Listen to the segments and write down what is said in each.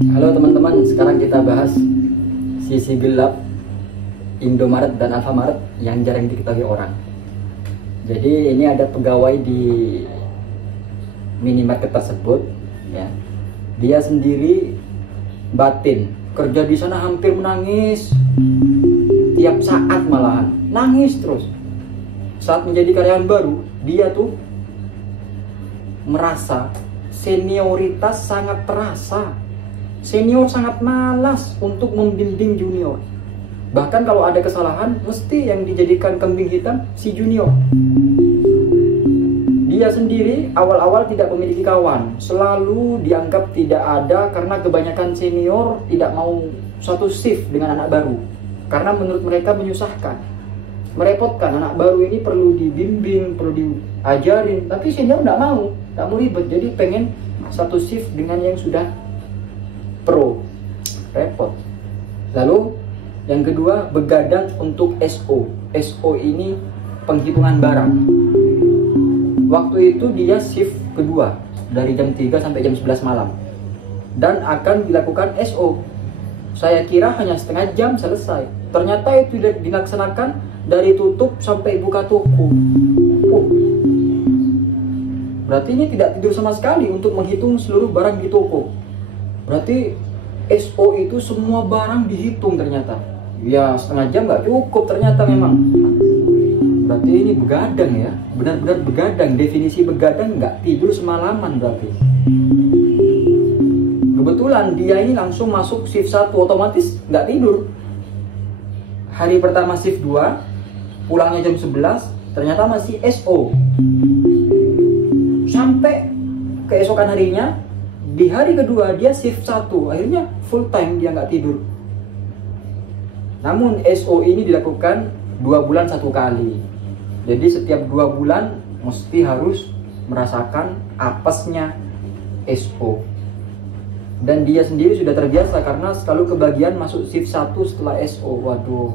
Halo teman-teman, sekarang kita bahas sisi gelap Indomaret dan Alfamaret yang jarang diketahui orang. Jadi ini ada pegawai di minimarket tersebut, ya. Dia sendiri batin kerja di sana hampir menangis, tiap saat malahan nangis terus. Saat menjadi karyawan baru, dia tuh merasa senioritas sangat terasa. Senior sangat malas untuk membimbing junior. Bahkan kalau ada kesalahan, mesti yang dijadikan kambing hitam si junior. Dia sendiri awal-awal tidak memiliki kawan, selalu dianggap tidak ada karena kebanyakan senior tidak mau satu shift dengan anak baru. Karena menurut mereka menyusahkan, merepotkan. Anak baru ini perlu dibimbing, perlu diajarin, tapi senior tidak mau ribet. Jadi pengen satu shift dengan yang sudah pro, repot. Lalu yang kedua, begadang untuk SO. SO ini penghitungan barang. Waktu itu dia shift kedua dari jam 3 sampai jam 11 malam dan akan dilakukan SO. Saya kira hanya setengah jam selesai. Ternyata itu dilaksanakan dari tutup sampai buka toko. Berarti ini tidak tidur sama sekali untuk menghitung seluruh barang di toko. Berarti SO itu semua barang dihitung ternyata. Ya setengah jam nggak cukup ternyata memang. Berarti ini begadang ya, benar-benar begadang. Definisi begadang nggak tidur semalaman berarti. Kebetulan dia ini langsung masuk shift 1, otomatis nggak tidur. Hari pertama shift 2, pulangnya jam 11, ternyata masih SO. Sampai keesokan harinya, di hari kedua dia shift 1, akhirnya full time dia nggak tidur. Namun SO ini dilakukan 2 bulan 1 kali. Jadi setiap 2 bulan mesti harus merasakan apesnya SO. Dan dia sendiri sudah terbiasa karena selalu kebagian masuk shift 1 setelah SO. Waduh.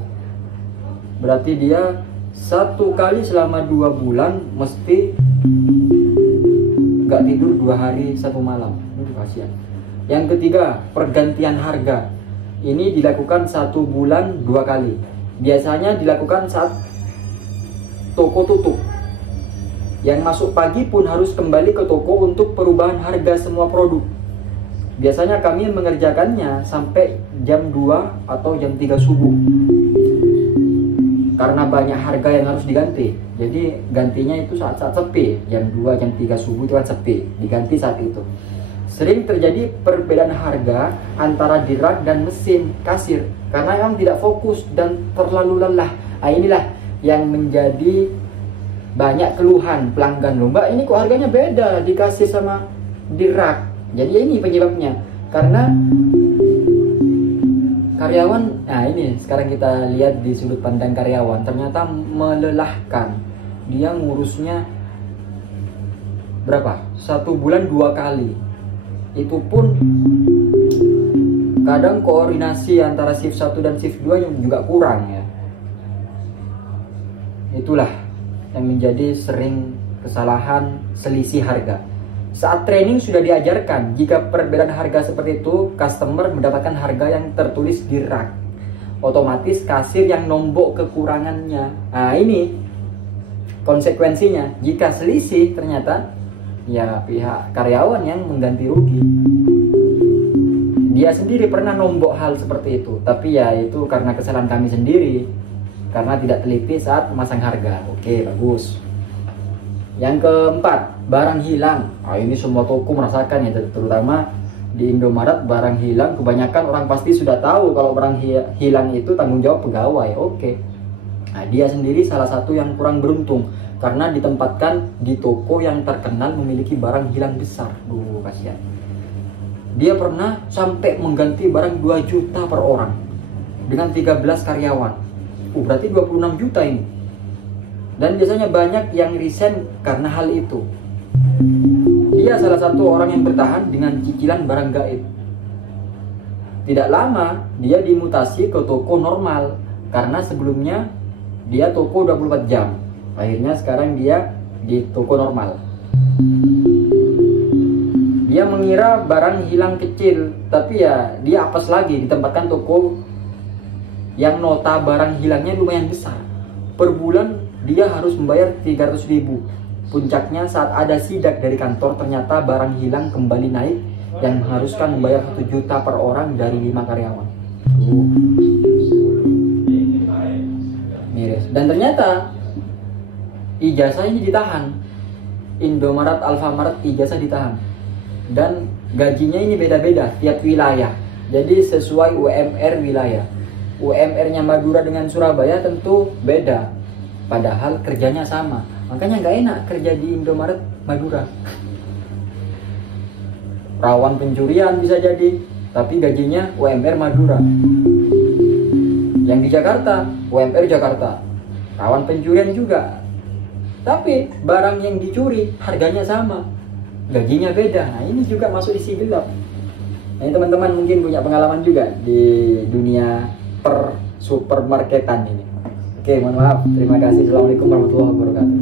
Berarti dia 1 kali selama 2 bulan mesti nggak tidur 2 hari 1 malam. Kasihan. Yang ketiga, pergantian harga. Ini dilakukan 1 bulan 2 kali. Biasanya dilakukan saat toko tutup. Yang masuk pagi pun harus kembali ke toko untuk perubahan harga semua produk. Biasanya kami mengerjakannya sampai jam 2 atau jam 3 subuh. Karena banyak harga yang harus diganti. Jadi gantinya itu saat-saat sepi. Jam 2, jam 3 subuh itu kan sepi. Diganti saat itu. Sering terjadi perbedaan harga antara di rak dan mesin kasir karena memang tidak fokus dan terlalu lelah. Nah, inilah yang menjadi banyak keluhan pelanggan. Loh mbak, ini kok harganya beda di kasir sama di rak. Jadi ini penyebabnya karena karyawan. Nah ini sekarang kita lihat di sudut pandang karyawan, ternyata melelahkan. Dia ngurusnya berapa? 1 bulan 2 kali. Itu pun kadang koordinasi antara shift 1 dan shift 2 juga kurang ya. Itulah yang menjadi sering kesalahan selisih harga. Saat training sudah diajarkan jika perbedaan harga seperti itu, customer mendapatkan harga yang tertulis di rak. Otomatis kasir yang nombok kekurangannya. Nah ini konsekuensinya. Jika selisih ternyata ya pihak karyawan yang mengganti rugi. Dia sendiri pernah nombok hal seperti itu, tapi ya itu karena kesalahan kami sendiri, karena tidak teliti saat memasang harga. Oke, bagus. Yang keempat, barang hilang. Nah, ini semua toko merasakan ya, terutama di Indomaret. Barang hilang kebanyakan orang pasti sudah tahu kalau barang hilang itu tanggung jawab pegawai. Oke. Nah, dia sendiri salah satu yang kurang beruntung karena ditempatkan di toko yang terkenal memiliki barang hilang besar. Kasihan. Dia pernah sampai mengganti barang 2 juta per orang dengan 13 karyawan. Berarti 26 juta ini. Dan biasanya banyak yang resign karena hal itu. Dia salah satu orang yang bertahan dengan cicilan barang gaib. Tidak lama dia dimutasi ke toko normal karena sebelumnya dia toko 24 jam. Akhirnya sekarang dia di toko normal. Dia mengira barang hilang kecil, tapi ya dia apes lagi, ditempatkan toko yang nota barang hilangnya lumayan besar. Per bulan dia harus membayar 300.000. Puncaknya saat ada sidak dari kantor, ternyata barang hilang kembali naik yang mengharuskan membayar 1 juta per orang dari 5 karyawan. Miris. Dan ternyata ijazah ini ditahan. Indomaret, Alfamart ijazah ditahan. Dan gajinya ini beda-beda tiap wilayah. Jadi sesuai UMR wilayah. UMR-nya Madura dengan Surabaya tentu beda. Padahal kerjanya sama. Makanya nggak enak kerja di Indomaret Madura. Rawan pencurian bisa jadi, tapi gajinya UMR Madura. Yang di Jakarta, UMR Jakarta, rawan pencurian juga. Tapi barang yang dicuri harganya sama, gajinya beda. Nah ini juga masuk isi gelap. Nah ini teman-teman mungkin punya pengalaman juga di dunia per supermarketan ini. Oke, mohon maaf. Terima kasih. Assalamualaikum warahmatullahi wabarakatuh.